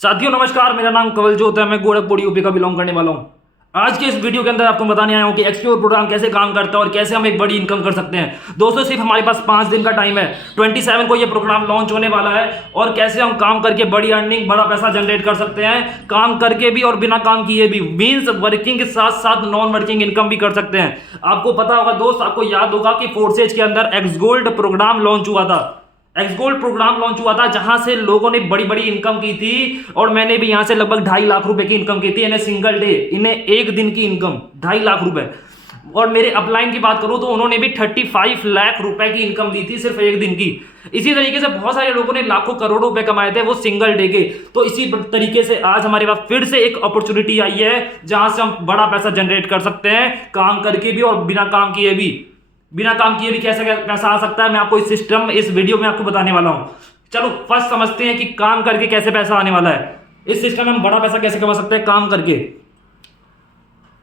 साथियों नमस्कार, मेरा नाम कवलजोत है। मैं गोरखपुर यूपी का बिलोंग करने वाला हूं। आज के इस वीडियो के अंदर आपको बताने आया हूं कि एक्सप्लोर प्रोग्राम कैसे काम करता है और कैसे हम एक बड़ी इनकम कर सकते हैं। दोस्तों सिर्फ हमारे पास 5 दिन का टाइम है। 27 को ये प्रोग्राम लॉन्च होने वाला है और कैसे हम काम करके बड़ी अर्निंग, बड़ा पैसा जनरेट कर सकते हैं, काम करके भी और बिना काम किए भी, मीन्स वर्किंग के साथ साथ नॉन वर्किंग इनकम भी कर सकते हैं। आपको पता होगा दोस्त, आपको याद होगा कि फोर्सेज के अंदर एक्स गोल्ड प्रोग्राम लॉन्च हुआ था। एक्स गोल्ड प्रोग्राम लॉन्च हुआ था जहां से लोगों ने बड़ी बड़ी इनकम की थी और मैंने भी यहां से लगभग 2.5 लाख रुपए की इनकम की थी। इन्हें सिंगल डे, इन्हें एक दिन की इनकम 2.5 लाख रुपए। और मेरे अपलाइन की बात करूं तो उन्होंने भी 35 लाख रुपए की इनकम दी थी सिर्फ एक दिन की। इसी तरीके से बहुत सारे लोगों ने लाखों करोड़ों रुपए कमाए थे, वो सिंगल डे के। तो इसी तरीके से आज हमारे पास फिर से एक अपॉर्चुनिटी आई है जहां से हम बड़ा पैसा जनरेट कर सकते हैं, काम करके भी और बिना काम किए भी। बिना काम किए भी कैसे पैसा आ सकता है, मैं आपको इस सिस्टम, इस वीडियो में आपको बताने वाला हूं। चलो फर्स्ट समझते हैं कि काम करके कैसे पैसा आने वाला है। इस सिस्टम में हम बड़ा पैसा कैसे कमा सकते हैं काम करके।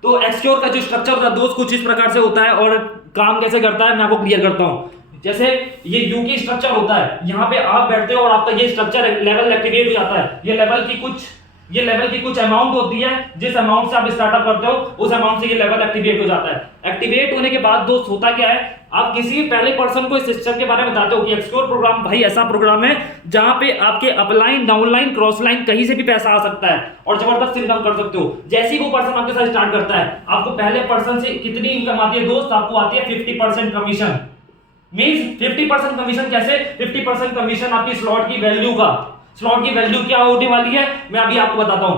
तो एक्सक्योर का जो स्ट्रक्चर होता है दोस्त कुछ इस प्रकार से होता है और काम कैसे करता है मैं आपको क्लियर करता हूं। जैसे ये यू की स्ट्रक्चर होता है, यहां पे आप बैठते हो और आपका ये स्ट्रक्चर लेवल एक्टिवेट हो जाता है। ये लेवल की कुछ अमाउंट होती है, जिस अमाउंट से आप स्टार्टअप करते हो उस अमाउंट से ये लेवल एक्टिवेट हो जाता है। एक्टिवेट होने के बाद दोस्त होता क्या है, आप किसी पहले पर्सन को इस सिस्टम के बारे में बताते हो कि एक्सप्लोर प्रोग्राम भाई ऐसा प्रोग्राम है जहां पे आपके अपलाइन, डाउनलाइन, क्रॉसलाइन कहीं से भी पैसा आ सकता है और जबरदस्त इनकम कर सकते हो। जैसे ही वो पर्सन आपके साथ स्टार्ट करता है, आपको पहले पर्सन से कितनी इनकम आती है दोस्त, आपको आती है 50% कमीशन। मींस 50% कमीशन कैसे, 50% कमीशन आपकी स्लॉट की वैल्यू का। स्लॉट की वैल्यू क्या होने वाली है मैं अभी आपको बताता हूं।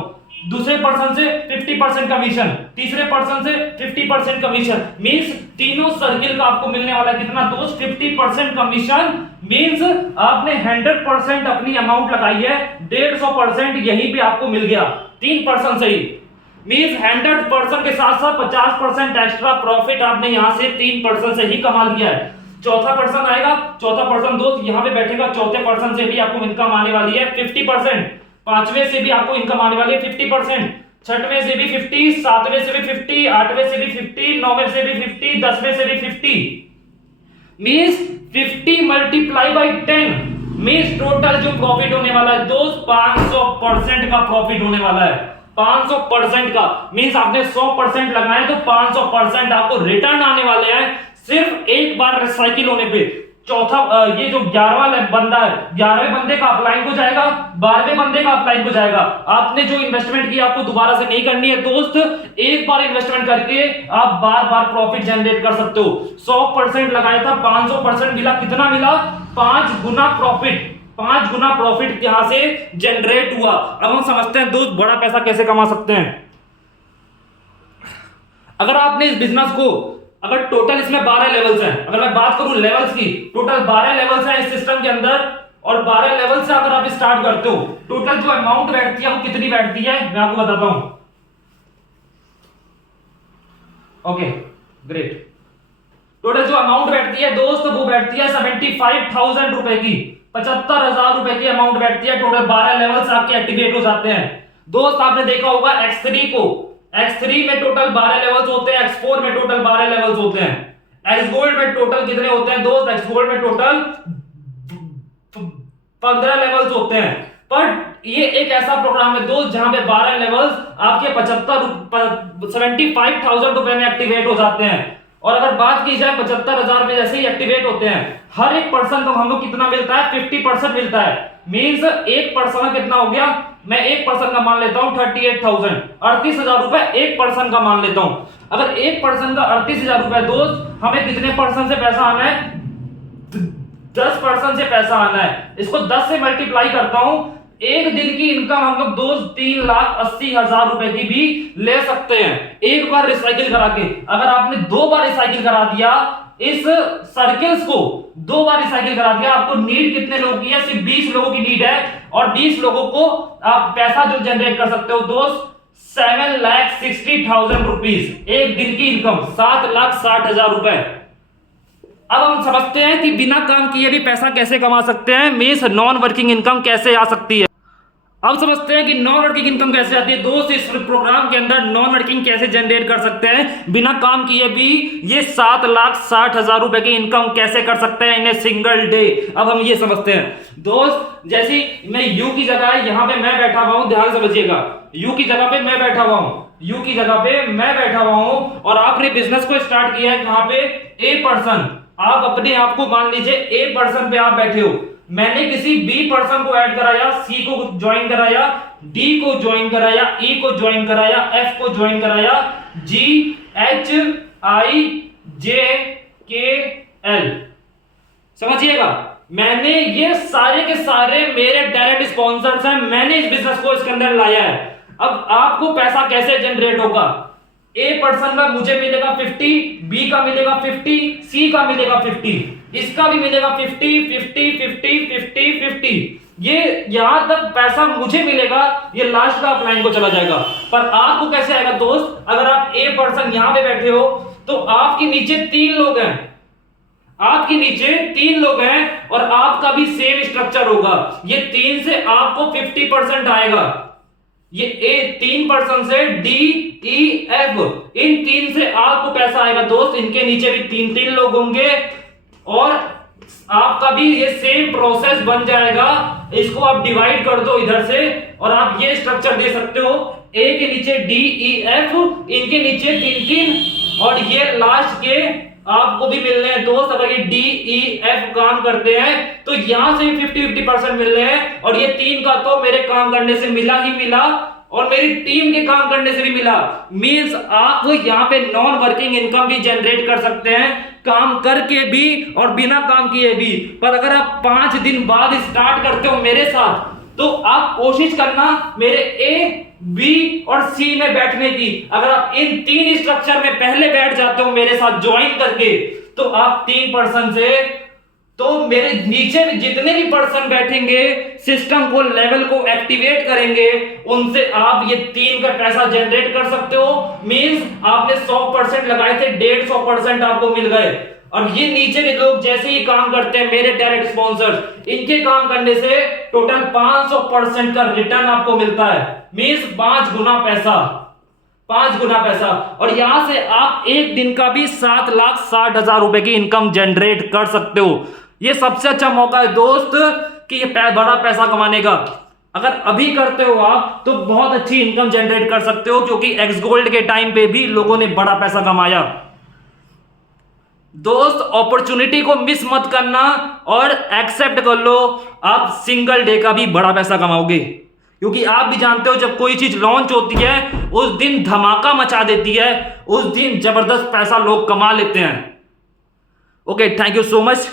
दूसरे पर्सन से 50% कमीशन, तीसरे पर्सन से 50% कमीशन, मींस तीनों सर्किल का आपको मिलने वाला है कितना दोस्त, 50% कमीशन। मींस आपने 100% अपनी अमाउंट लगाई है, 150% यहीं पे आपको मिल गया 3% से ही। मींस 100% के साथ साथ 50% एक्स्ट्रा प्रॉफिट आपने यहां से 3% से ही कमा लिया है। चौथा पर्सन आएगा, चौथा पर्सन दोस्त यहां पे बैठेगा, चौथे पर्सन से भी आपको इनकम आने वाली है 50%। पांचवें से भी आपको इनकम आने वाली है 50%, छठवें से भी 50, सातवें से भी 50, आठवें से भी 50, नौवें से भी 50, 10वें से भी 50। Means 50 multiply by 10 means total जो प्रॉफिट होने वाला है दोस्त 500% का प्रॉफिट होने वाला है। 500% का मींस आपने 100% लगाए तो 500% आपको रिटर्न आने वाले हैं सिर्फ एक बार रिसाइकिल होने पे। चौथा ये जो 11वां बंदा है, 11वें बंदे का अपलाइन को जाएगा, 12वें बंदे का अपलाइन को जाएगा। आपने जो इन्वेस्टमेंट की आपको दोबारा से नहीं करनी है दोस्त, एक बार इन्वेस्टमेंट करके आप बार बार प्रॉफिट जनरेट कर सकते हो। 100% लगाया था, 500% मिला, कितना मिला, 5 गुना प्रॉफिट। 5 गुना प्रॉफिट यहां से जनरेट हुआ। अब हम समझते हैं दोस्त बड़ा पैसा कैसे कमा सकते हैं। अगर आपने इस बिजनेस को, अगर टोटल इसमें 12 लेवल्स हैं, अगर मैं बात करूं लेवल्स की, टोटल 12 लेवल्स हैं इस सिस्टम के अंदर और 12 लेवल से अगर आप स्टार्ट करते हो, टोटल जो अमाउंट बैठती है वो कितनी बैठती है मैं आपको बताता हूं। ओके ग्रेट, टोटल जो अमाउंट बैठती है दोस्त वो बैठती है 75,000 रुपए की, 75,000 रुपए की अमाउंट बैठती है। टोटल 12 लेवल्स आपके एक्टिवेट हो जाते हैं दोस्त। आपने देखा होगा X3 को, X3 में टोटल 12 लेवल्स होते हैं, X4 में टोटल 12 लेवल्स होते हैं। X गोल्ड में टोटल कितने होते हैं दोस्त, X गोल्ड में टोटल 15 लेवल्स होते हैं। पर ये एक ऐसा प्रोग्राम है दोस्त जहां पे 12 लेवल्स आपके 75,000 रुपए में एक्टिवेट हो जाते हैं। और अगर बात की जाए 75,000 में जैसे ही एक्टिवेट होते हैं, हर एक पर्सन को हमको कितना मिलता है, 50% मिलता है। मींस एक पर्सन का कितना हो गया, मैं एक पर्सन का मान लेता हूं 38,000, 38,000 रुपए एक पर्सन का मान लेता हूं। अगर एक पर्सन का 38,000 रुपए दोस्त, हमें कितने पर्सन से पैसा आना है, 10% से पैसा आना है। इसको 10 से मल्टीप्लाई करता हूं, एक दिन की इनकम हम लोग दोस्त 3,80,000 रुपए की भी ले सकते हैं एक बार रिसाइकिल करा के। अगर आपने 2 बार रिसाइकिल करा दिया, इस सर्किल्स को 2 बार रिसाइकिल करा दिया, आपको नीड कितने लोगों की है, सिर्फ 20 लोगों की नीड है और 20 लोगों को आप पैसा जो जनरेट कर सकते हो दोस्त 7,60,000 रुपीज एक दिन की इनकम, 7,60,000 रुपए। अब हम समझते हैं कि बिना काम किए भी पैसा कैसे कमा सकते हैं, मींस नॉन वर्किंग इनकम कैसे आ सकती है। अब समझते हैं कि नॉन वर्किंग इनकम कैसे आती है। दोस्त इस प्रोग्राम के अंदर नॉन वर्किंग कैसे जनरेट कर सकते हैं बिना काम किए भी ये 7,60,000 रुपए की इनकम कैसे कर सकते हैं इन ए सिंगल डे। अब हम ये समझते हैं दोस्त, जैसे मैं यू की जगह यहां पे मैं बैठा हुआ हूं, ध्यान समझिएगा, यू की जगह पे मैं बैठा हुआ हूं, यू की जगह पे मैं बैठा हुआ हूं और आपने बिजनेस को स्टार्ट किया है कहां पे, ए पर्सन। आप अपने आप को मान लीजिए ए पर्सन पे आप बैठे हो, मैंने किसी बी पर्सन को ऐड कराया, सी को ज्वाइन कराया, डी को ज्वाइन कराया, ई को ज्वाइन कराया, एफ को ज्वाइन कराया, जी एच आई जे के एल। समझिएगा, मैंने ये सारे के सारे मेरे डायरेक्ट स्पॉन्सर्स हैं, मैंने इस बिजनेस को इसके अंदर लाया है। अब आपको पैसा कैसे जनरेट होगा, ए पर्सन का मुझे मिलेगा 50, बी का मिलेगा 50, सी का मिलेगा 50, इसका भी मिलेगा 50, 50, 50, 50, 50। ये यहां तक पैसा मुझे मिलेगा, ये लास्ट का अपलाइन को चला जाएगा। पर आपको कैसे आएगा दोस्त, अगर आप ए पर्सन यहां पे बैठे हो तो आपके नीचे 3 लोग हैं, आपके नीचे 3 लोग हैं और आपका भी सेम स्ट्रक्चर होगा। ये 3 से आपको 50% आएगा, ये ए 3% से डी ई एफ, इन 3 से आपको पैसा आएगा दोस्त। इनके नीचे भी 3-3 लोग होंगे और आपका भी ये सेम प्रोसेस बन जाएगा। इसको आप डिवाइड कर दो इधर से और आप ये स्ट्रक्चर दे सकते हो, ए के नीचे डी ई एफ, इनके नीचे 3-3 और ये लास्ट के आपको भी मिल रहे हैं दोस्त। अगर ये डी ई एफ काम करते हैं तो यहां से भी 50-50% मिल रहे हैं और ये 3 का तो मेरे काम करने से मिला ही मिला और मेरी टीम के काम करने से भी मिला। मींस आप यहां पे नॉन वर्किंग इनकम भी जनरेट कर सकते हैं, काम करके भी और बिना काम किए भी। पर अगर आप 5 दिन बाद स्टार्ट करते हो मेरे साथ तो आप कोशिश करना मेरे ए बी और सी में बैठने की। अगर आप इन 3 स्ट्रक्चर में पहले बैठ जाते हो मेरे साथ ज्वाइन करके तो आप 3% से तो मेरे नीचे भी जितने भी पर्सन बैठेंगे सिस्टम को लेवल को एक्टिवेट करेंगे, उनसे आप ये 3 का पैसा जनरेट कर सकते हो। मींस आपने 100% लगाए थे, 150% आपको मिल गए। और ये नीचे के लोग जैसे ही काम करते हैं मेरे डायरेक्ट स्पॉन्सर्स, इनके काम करने से टोटल 500% का रिटर्न आपको मिलता है। मींस 5 गुना पैसा, 5 गुना पैसा। और यहां से आप एक दिन का भी 7,60,000 रुपए की इनकम जनरेट कर सकते हो। ये सबसे अच्छा मौका है दोस्त कि ये बड़ा पैसा कमाने का। अगर अभी करते हो आप तो बहुत अच्छी इनकम जनरेट कर सकते हो, क्योंकि एक्स गोल्ड के टाइम पे भी लोगों ने बड़ा पैसा कमाया। दोस्त अपॉर्चुनिटी को मिस मत करना और एक्सेप्ट कर लो, आप सिंगल डे का भी बड़ा पैसा कमाओगे। क्योंकि आप भी जानते हो जब कोई चीज लॉन्च होती है उस दिन धमाका मचा देती है, उस दिन जबरदस्त पैसा लोग कमा लेते हैं। Okay, thank you so much.